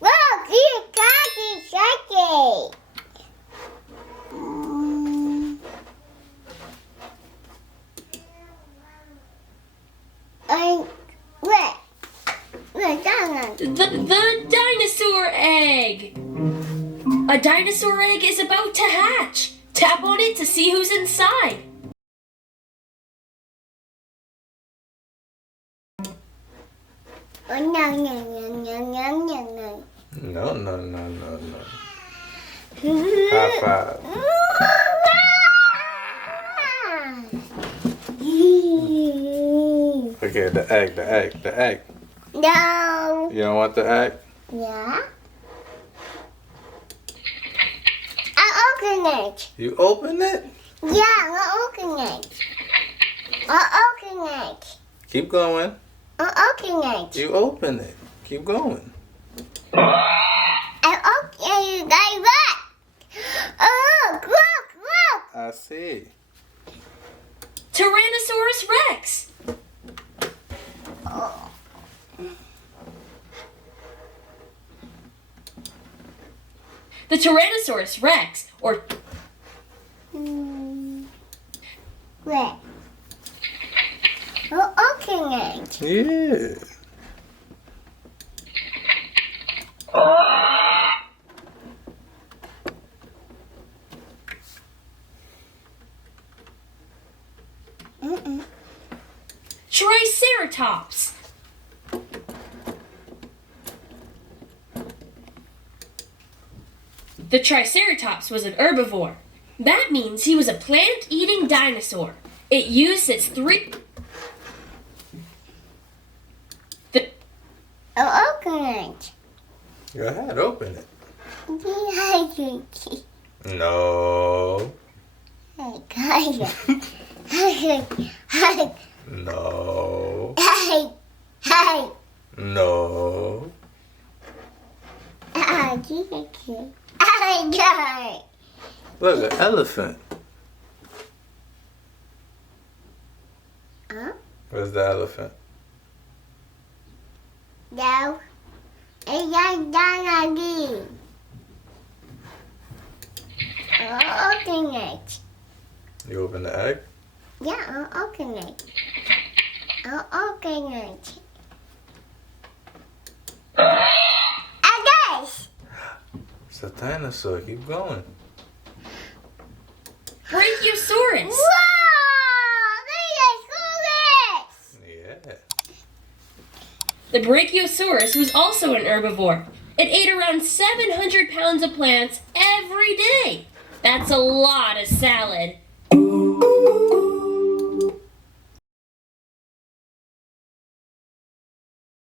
Look, you got it, Sergey. The dinosaur egg! A dinosaur egg is about to hatch. Tap on it to see who's inside. Oh, no. No. High five. Okay, the egg. No. You don't want the egg? Yeah. I open it. You open it? Yeah, I open it. I open it. Keep going. I open it. You open it. Keep going. I open it. Guys, look. Oh, look. I see. Tyrannosaurus Rex. Oh. The Tyrannosaurus Rex, or Where? I open it. Yeah. Triceratops. The Triceratops was an herbivore. That means he was a plant-eating dinosaur. It used its three... I open it. Go ahead, open it. Hey, No. guys. No. Hey. No. Look, an elephant. Huh? Where's the elephant? No. It's done again. I open it. You open the egg? Yeah, I open it. I open it. Guys. It's a dinosaur. Keep going. Brachiosaurus. Whoa! Yeah. The Brachiosaurus was also an herbivore. It ate around 700 pounds of plants every day. That's a lot of salad.